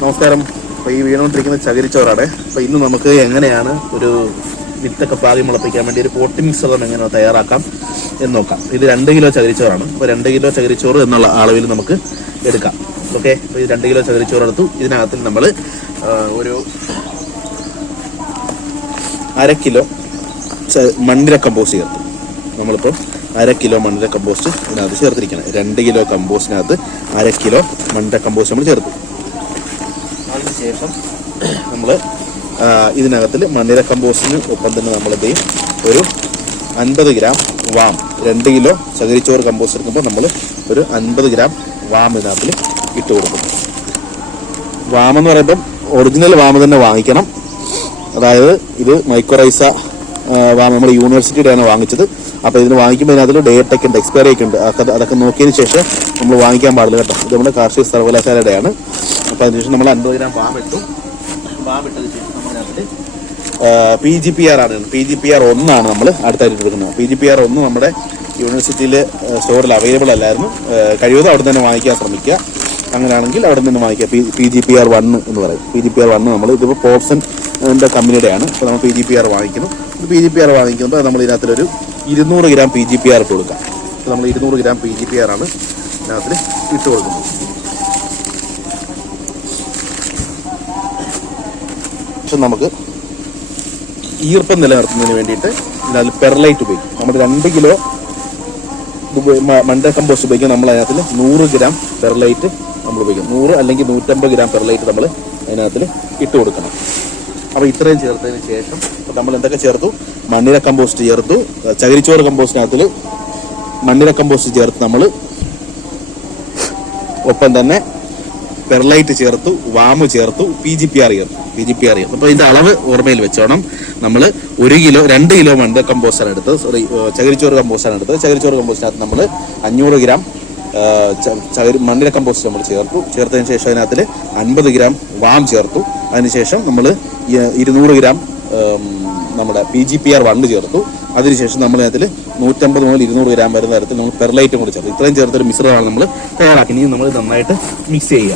നമസ്കാരം. അപ്പോൾ ഈ വീണുകൊണ്ടിരിക്കുന്ന ചകിരിച്ചോറാണ്. അപ്പോൾ ഇന്ന് നമുക്ക് എങ്ങനെയാണ് ഒരു വിത്തൊക്കെ പാകി മുളപ്പിക്കാൻ വേണ്ടി ഒരു പോട്ടി മിശ്രിതം എങ്ങനെ തയ്യാറാക്കാം എന്ന് നോക്കാം. ഇത് 2 കിലോ ചകിരിച്ചോറാണ്. അപ്പോൾ 2 കിലോ ചകിരിച്ചോറ് എന്നുള്ള അളവിൽ നമുക്ക് എടുക്കാം. ഓക്കെ, അപ്പോൾ ഇത് 2 കിലോ ചകിരിച്ചോറ് എടുത്തു. ഇതിനകത്ത് നമ്മൾ ഒരു 1/2 കിലോ മണ്ണിര കമ്പോസ്റ്റ് ചേർത്തു. നമ്മളിപ്പോൾ 1/2 കിലോ മണ്ണിര കമ്പോസ്റ്റ് ഇതിനകത്ത് ചേർത്തിരിക്കണം. 2 കിലോ കമ്പോസ്റ്റിനകത്ത് 1/2 കിലോ മണ്ണിര കമ്പോസ്റ്റ് നമ്മൾ ചേർത്തു. അതിനുശേഷം നമ്മൾ ഇതിനകത്തിൽ മണ്ണിര കമ്പോസ്റ്റിന് ഒപ്പം തന്നെ നമ്മളെന്ത് ചെയ്യും, ഒരു 50 ഗ്രാം വാം, 2 കിലോ ചകിരിച്ചോറ് കമ്പോസ്റ്റ് എടുക്കുമ്പോൾ നമ്മൾ ഒരു 50 ഗ്രാം വാം ഇതിനകത്തിൽ ഇട്ട് കൊടുക്കും. വാം എന്ന് പറയുമ്പം ഒറിജിനൽ വാം തന്നെ വാങ്ങിക്കണം. അതായത് ഇത് മൈക്രോറൈസ വാം നമ്മൾ യൂണിവേഴ്സിറ്റിയുടെയാണ് വാങ്ങിച്ചത്. അപ്പോൾ ഇതിന് വാങ്ങിക്കുമ്പോൾ ഇതിനകത്ത് ഡേറ്റ് ഒക്കെ ഉണ്ട്, എക്സ്പയറി ഒക്കെ ഉണ്ട്. അതൊക്കെ നോക്കിയതിന് ശേഷം നമ്മൾ വാങ്ങിക്കാൻ പാടില്ല കേട്ടോ. ഇത് നമ്മുടെ കാർഷിക സർവകലാശാലയുടെയാണ്. അപ്പോൾ അതിനുശേഷം നമ്മൾ 50 ഗ്രാം വാം ഇട്ടു. വാം ഇട്ടതിന് ശേഷം നമ്മളതിനകത്ത് PGPR ആണ്, PGPR 1 ആണ് നമ്മൾ അടുത്തായിട്ട് എടുക്കുന്നത്. PGPR 1 നമ്മുടെ യൂണിവേഴ്സിറ്റിയിൽ സ്റ്റോറിൽ അവൈലബിൾ അല്ലായിരുന്നു. കഴിവതും അവിടെ തന്നെ വാങ്ങിക്കാൻ ശ്രമിക്കുക. അങ്ങനെയാണെങ്കിൽ അവിടെ നിന്ന് വാങ്ങിക്കുക. PGPR 1 എന്ന് പറയും. PGPR 1 നമ്മൾ ഇതിപ്പോൾ പോപ്സൺ കമ്പനിയുടെയാണ്. അപ്പോൾ നമ്മൾ PGPR വാങ്ങിക്കുന്നു. PGPR വാങ്ങിക്കുമ്പോൾ നമ്മൾ ഇതിനകത്തൊരു 200 ഗ്രാം PGPR ഇട്ട് കൊടുക്കാം. അപ്പോൾ നമ്മൾ 200 ഗ്രാം PGPR ആണ് ഇതിനകത്ത് ഇട്ട് കൊടുക്കുന്നത്. പക്ഷെ നമുക്ക് ഈർപ്പം നിലനിർത്തുന്നതിന് വേണ്ടിയിട്ട് ഇതിനകത്ത് പെർലൈറ്റ് ഉപയോഗിക്കും. നമ്മൾ 2 കിലോ മണ്ണിര കമ്പോസ്റ്റ് ഉപയോഗിക്കും. നമ്മൾ അതിനകത്ത് 100 ഗ്രാം പെർലൈറ്റ് നമ്മൾ ഉപയോഗിക്കും. 100 അല്ലെങ്കിൽ 150 ഗ്രാം പെർലൈറ്റ് നമ്മൾ അതിനകത്ത് ഇട്ട് കൊടുക്കണം. അപ്പോൾ ഇത്രയും ചേർത്തതിന് ശേഷം നമ്മൾ എന്തൊക്കെ ചേർത്തു? മണ്ണിര കമ്പോസ്റ്റ് ചേർത്തു. ചകിരിച്ചോറ് കമ്പോസ്റ്റിനകത്തിൽ മണ്ണിര കമ്പോസ്റ്റ് ചേർത്ത് നമ്മൾ ഒപ്പം തന്നെ പെർലൈറ്റ് ചേർത്തു, വാമ് ചേർത്തു, PGPR ചേർത്തു. അപ്പോൾ ഇതിൻ്റെ അളവ് ഓർമ്മയിൽ വെച്ചോണം. നമ്മൾ 2 കിലോ മണ്ണിര കമ്പോസ്റ്റാണ് എടുത്തത്. ചകിരിച്ചോറ് കമ്പോസ്റ്റാണ് എടുത്തത്. ചകിരിച്ചോറ് കമ്പോസ്റ്റിനകത്ത് നമ്മൾ 500 ഗ്രാം മണ്ണിര കമ്പോസ്റ്റ് നമ്മൾ ചേർത്തതിന് ശേഷം അതിനകത്തിൽ 50 ഗ്രാം വാം ചേർത്തു. അതിനുശേഷം നമ്മൾ 200 ഗ്രാം നമ്മുടെ PGPR 1 ചേർത്തു. അതിനുശേഷം നമ്മൾ അതിനകത്തിൽ 150 മുതൽ 200 ഗ്രാം വരുന്ന തരത്തിൽ നമ്മൾ പെർലൈറ്റും കൂടി ചേർത്തു. ഇത്രയും ചേർത്തൊരു മിശ്രിതമാണ് നമ്മൾ തയ്യാറാക്കി. ഇനി നമ്മൾ നന്നായിട്ട് മിക്സ് ചെയ്യുക.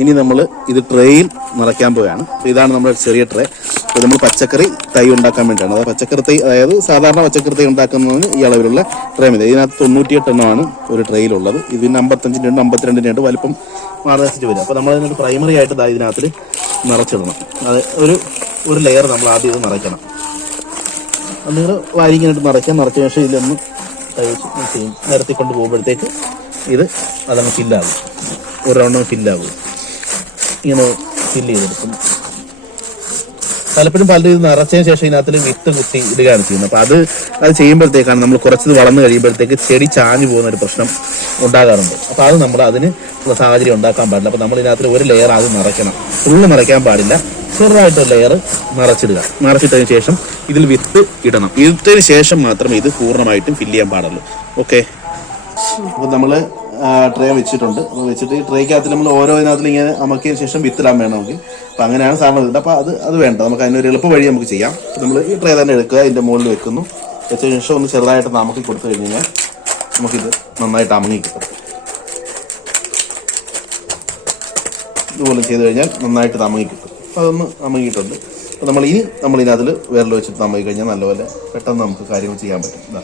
ഇനി നമ്മൾ ഇത് ട്രേയിൽ നിറയ്ക്കാൻ പോവുകയാണ്. അപ്പോൾ ഇതാണ് നമ്മുടെ ചെറിയ ട്രേ. അപ്പോൾ നമ്മൾ പച്ചക്കറി തൈ ഉണ്ടാക്കാൻ വേണ്ടിയിട്ടാണ്. അതായത് പച്ചക്കറി തൈ, അതായത് സാധാരണ പച്ചക്കറി തൈ ഉണ്ടാക്കുന്നതിന് ഈ അളവിലുള്ള ട്രേ മതി. ഇതിനകത്ത് 98 എണ്ണമാണ് ഒരു ട്രേയിലുള്ളത്. ഇതിന് 55 ഉണ്ട്, 52 ഉണ്ട്, വലിപ്പം മാറിച്ചിട്ട് വരും. അപ്പോൾ നമ്മൾ അതിനൊരു പ്രൈമറി ആയിട്ട് ഇതിനകത്ത് നിറച്ചിടണം. അത് ഒരു ലെയർ നമ്മൾ ആദ്യം ഇത് നിറയ്ക്കണം. അത് നിങ്ങൾ വാരിക്കാനായിട്ട് നിറയ്ക്കാൻ ശേഷം ഇതിലൊന്ന് ചെയ്യും നിരത്തിക്കൊണ്ട് പോകുമ്പോഴത്തേക്ക് അതങ്ങ് ഫില്ലാകും. ഒരു റൗണ്ട് ഫില്ലാകും. ഇങ്ങനെ ഫില്ല് ചെയ്തെടുക്കും. പലപ്പോഴും ഇത് നിറച്ചതിന് ശേഷം ഇതിനകത്ത് വിത്ത് കുത്തി ഇടുകയാണ് ചെയ്യുന്നത്. അപ്പോൾ അത് ചെയ്യുമ്പോഴത്തേക്കാണ് നമ്മൾ കുറച്ച് വളർന്നു കഴിയുമ്പോഴത്തേക്ക് ചെടി ചാഞ്ഞു പോകുന്ന ഒരു പ്രശ്നം ഉണ്ടാകാറുണ്ട്. അപ്പോൾ അത് നമ്മൾ അതിന് സാഹചര്യം ഉണ്ടാക്കാൻ പാടില്ല. അപ്പോൾ നമ്മൾ ഇതിനകത്ത് ഒരു ലെയർ ആദ്യം നിറയ്ക്കണം. ഫുള്ള് നിറയ്ക്കാൻ പാടില്ല. ചെറുതായിട്ടൊരു ലെയർ നിറച്ചിടുക. നിറച്ചിട്ടതിന് ശേഷം ഇതിൽ വിത്ത് ഇടണം. ഇട്ടതിന് ശേഷം മാത്രമേ ഇത് പൂർണ്ണമായിട്ടും ഫില്ല് ചെയ്യാൻ പാടുള്ളൂ. ഓക്കെ, അപ്പോൾ നമ്മൾ ട്രേ വെച്ചിട്ടുണ്ട്. അപ്പോൾ വെച്ചിട്ട് ഈ ട്രേക്കകത്ത് നമ്മൾ ഓരോ ഇതിനകത്തിൽ ഇങ്ങനെ അമക്കിയതിന് ശേഷം വിത്തിടാൻ വേണമെങ്കിൽ. അപ്പോൾ അങ്ങനെയാണ് സാധനം വരുന്നത്. അപ്പോൾ അത് വേണ്ട. നമുക്ക് അതിനൊരു എളുപ്പ വഴി നമുക്ക് ചെയ്യാം. നമ്മൾ ഈ ട്രേ തന്നെ എടുക്കുക, ഇതിൻ്റെ മുകളിൽ വെക്കുന്നു. വെച്ചതിന് ശേഷം ഒന്ന് ചെറുതായിട്ട് അമക്കി കൊടുത്തു കഴിഞ്ഞാൽ നമുക്കിത് നന്നായിട്ട് അമങ്ങി കിട്ടും. ഇതുപോലെ ചെയ്ത് കഴിഞ്ഞാൽ നന്നായിട്ട് അമങ്ങി കിട്ടും. അപ്പോൾ അതൊന്ന് അമങ്ങിയിട്ടുണ്ട്. അപ്പോൾ നമ്മൾ ഇതിനകത്തിൽ വിരൽ വെച്ചിട്ട് അമങ്ങി കഴിഞ്ഞാൽ നല്ലപോലെ പെട്ടെന്ന് നമുക്ക് കാര്യങ്ങൾ ചെയ്യാൻ പറ്റും. ഇതാ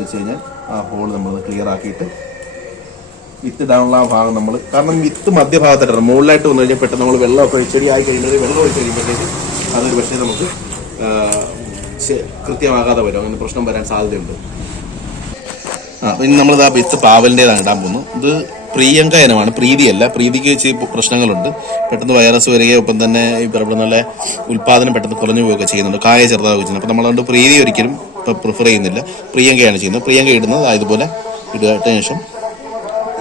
വെച്ച് കഴിഞ്ഞാൽ ആ ഹോൾ നമ്മൾ ക്ലിയർ ആക്കിയിട്ട് വിത്തിടാനുള്ള ആ ഭാഗം നമ്മൾ, കാരണം വിത്ത് മധ്യഭാഗത്തായിട്ടാണ്. മുകളിലായിട്ട് വന്നു കഴിഞ്ഞാൽ പെട്ടെന്ന് നമ്മൾ വെള്ളമൊക്കെ ചെടി ആയി കഴിഞ്ഞാൽ വെള്ളം ഒഴിച്ച് കഴിയുമ്പോഴത്തേക്ക് അതൊരു പക്ഷേ നമുക്ക് കൃത്യമാകാതെ വരും. അങ്ങനെ പ്രശ്നം വരാൻ സാധ്യതയുണ്ട്. ഇനി നമ്മളിത് ആ വിത്ത് പാവലിൻ്റെതാണ് ഇടാൻ പോകുന്നു. ഇത് പ്രിയങ്ക ഇനമാണ്, പ്രീതിയല്ല. പ്രീതിക്ക് ഇച്ചിരി പ്രശ്നങ്ങളുണ്ട്. പെട്ടെന്ന് വൈറസ് വരികയും ഒപ്പം തന്നെ ഈ പറയപ്പെടുന്ന ഉൽപ്പാദനം പെട്ടെന്ന് കുറഞ്ഞു പോവുകയൊക്കെ ചെയ്യുന്നുണ്ട്. കായ ചെറുതാവുകയും ചെയ്യുന്നത്. അപ്പോൾ നമ്മളതുകൊണ്ട് പ്രീതി ഒരിക്കലും ഇപ്പോൾ പ്രിഫർ ചെയ്യുന്നില്ല. പ്രിയങ്കയാണ് ചെയ്യുന്നത്. പ്രിയങ്ക ഇടുന്നത് ഇതുപോലെ ഇട്ടതിന് ശേഷം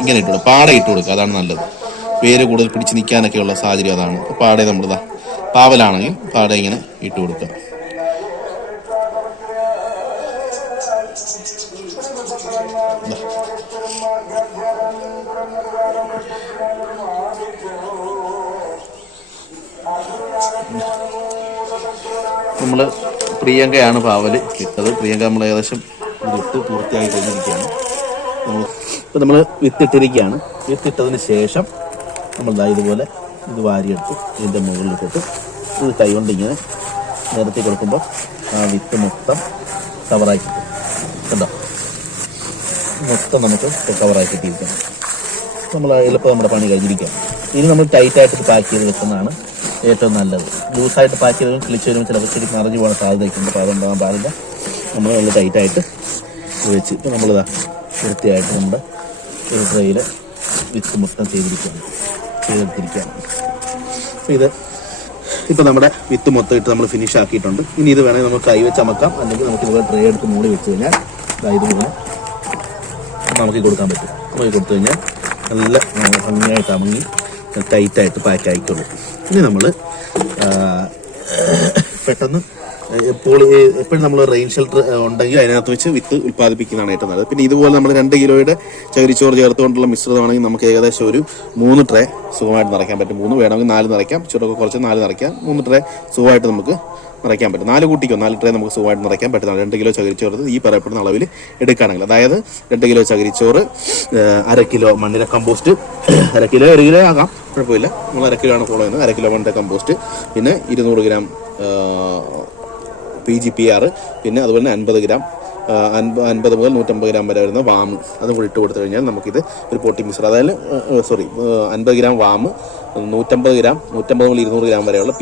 ഇങ്ങനെ ഇട്ട് കൊടുക്കുക. പാട ഇട്ട് കൊടുക്കുക, അതാണ് നല്ലത്. വേര് കൂടുതൽ പിടിച്ച് നിൽക്കാനൊക്കെയുള്ള സാഹചര്യം അതാണ്. അപ്പോൾ പാട നമ്മളിതാ പാവലാണെങ്കിൽ പാട ഇങ്ങനെ ഇട്ട് കൊടുക്കുക. നമ്മൾ പ്രിയങ്കയാണ് പാവല് ഇട്ടത്. പ്രിയങ്ക നമ്മൾ ഏകദേശം വിത്ത് പൂർത്തിയായി കഴിഞ്ഞിരിക്കുകയാണ്. നമ്മൾ വിത്തിട്ടിരിക്കുകയാണ്. വിത്തിട്ടതിന് ശേഷം നമ്മൾ ഇതുപോലെ ഇത് വാരിയെടുത്ത് ഇതിൻ്റെ മുകളിലിട്ടിട്ട് ഇത് കൈ കൊണ്ട് ഇങ്ങനെ നിരത്തി കൊടുക്കുമ്പോൾ ആ വിത്ത് മൊത്തം കവറാക്കി കിട്ടും. കണ്ടോ, മൊത്തം നമുക്ക് കവറാക്കി കിട്ടിയിരിക്കണം. നമ്മൾ എളുപ്പം നമ്മുടെ പണി കഴിഞ്ഞിരിക്കുകയാണ്. ഇനി നമ്മൾ ടൈറ്റായിട്ട് പാക്ക് ചെയ്ത് വെക്കുന്നതാണ് ഏറ്റവും നല്ലത്. ലൂസായിട്ട് പാക്ക് ചെയ്ത് കിളിച്ച് വരുമ്പോൾ ചിലപ്പോൾ ശരി നിറഞ്ഞു പോകാൻ സാധ്യതയ്ക്കുണ്ട്. അപ്പോൾ അതുണ്ടാകാൻ പാടില്ല. നമ്മൾ നല്ല ടൈറ്റായിട്ട് വെച്ച് ഇപ്പോൾ നമ്മളിതാ വൃത്തിയായിട്ട് നമ്മുടെ ഒരു ട്രെയിൽ വിത്ത് മൊത്തം ചെയ്തെടുത്തിരിക്കുകയാണ്. അപ്പോൾ ഇപ്പോൾ നമ്മുടെ വിത്ത് മൊത്തം ഇട്ട് നമ്മൾ ഫിനിഷ് ആക്കിയിട്ടുണ്ട്. ഇനി ഇത് വേണമെങ്കിൽ നമുക്ക് കൈ വെച്ച് അമക്കാം, അല്ലെങ്കിൽ നമുക്ക് ഇതുപോലെ ട്രേ എടുത്ത് മൂടി വെച്ച് കഴിഞ്ഞാൽ ഇതുപോലെ നമുക്ക് കൊടുക്കാൻ പറ്റും. നമുക്ക് കൊടുത്തു കഴിഞ്ഞാൽ നല്ല ഭംഗിയായിട്ട് അമങ്ങി ടൈറ്റായിട്ട് പാക്ക് ആയിക്കോളും. ഇനി നമ്മൾ പെട്ടെന്ന് എപ്പോഴും നമ്മൾ റെയിൻ ഷെൽട്ടർ ഉണ്ടെങ്കിൽ അതിനകത്ത് വെച്ച് വിത്ത് ഉൽപ്പാദിപ്പിക്കുന്നതാണ് ഏറ്റവും നല്ലത്. പിന്നെ ഇതുപോലെ നമ്മൾ 2 കിലോയുടെ ചകിരിച്ചോറ് ചേർത്തുകൊണ്ടുള്ള മിശ്രിതമാണെങ്കിൽ നമുക്ക് ഏകദേശം ഒരു 3 ട്രേ സുഖമായിട്ട് നിറയ്ക്കാൻ പറ്റും. 3 വേണമെങ്കിൽ 4 നിറയ്ക്കാം, ചുരുക്കെ കുറച്ച് 4 നിറയ്ക്കാം. 3 ട്രേ സുഖമായിട്ട് നമുക്ക് നിറയ്ക്കാൻ പറ്റും. 4 കൂട്ടിക്കോ 4 ട്രേ നമുക്ക് സുഖമായിട്ട് നിറയ്ക്കാൻ പറ്റുന്നതാണ് 2 കിലോ ചകിരിച്ചോറ് ഈ പറയപ്പെടുന്ന അളവിൽ എടുക്കുകയാണെങ്കിൽ. അതായത് 2 കിലോ ചകിരിച്ചോറ്, 1/2 കിലോ മണ്ണിര കമ്പോസ്റ്റ്, 1/2 കിലോ 1 കിലോ ആകാം, കുഴപ്പമില്ല. നമ്മൾ 1/2 കിലോ ആണ് ഫോളോ ചെയ്യുന്നത്. 1/2 കിലോ മണ്ണിര കമ്പോസ്റ്റ്, പിന്നെ 200 ഗ്രാം PGPR, പിന്നെ അതുപോലെ തന്നെ 50 ഗ്രാം 50 മുതൽ 150 ഗ്രാം വരെ വരുന്ന വാം അതും കൂടി ഇട്ട് കൊടുത്തു കഴിഞ്ഞാൽ നമുക്കിത് ഒരു പോട്ടി മിക്സർ, അതായത് 50 ഗ്രാം വാം, 150 ഗ്രാം 150 മുതൽ 200 ഗ്രാം വരെയുള്ള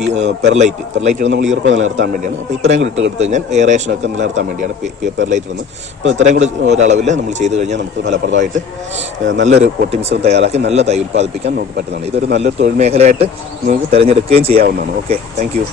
പെർലൈറ്റ് നമ്മൾ ഈർപ്പം നിലനിർത്താൻ വേണ്ടിയാണ്. അപ്പോൾ ഇത്രയും കൂടി ഇട്ട് കൊടുത്തു കഴിഞ്ഞാൽ എയറേഷനൊക്കെ നിലനിർത്താൻ വേണ്ടിയാണ് പെർലൈറ്റ് ഇടുന്നത്. അപ്പോൾ ഇത്രയും കൂടി ഒരളവിൽ നമ്മൾ ചെയ്ത് കഴിഞ്ഞാൽ നമുക്ക് ഫലപ്രദമായിട്ട് നല്ലൊരു പോട്ടി മിക്സർ തയ്യാറാക്കി നല്ല തൈ ഉൽപ്പാദിപ്പിക്കാൻ നമുക്ക് പറ്റുന്നതാണ്. ഇതൊരു നല്ലൊരു തൊഴിൽ മേഖലയായിട്ട് നമുക്ക് തിരഞ്ഞെടുക്കുകയും ചെയ്യാവുന്നതാണ്. Okay, thank you.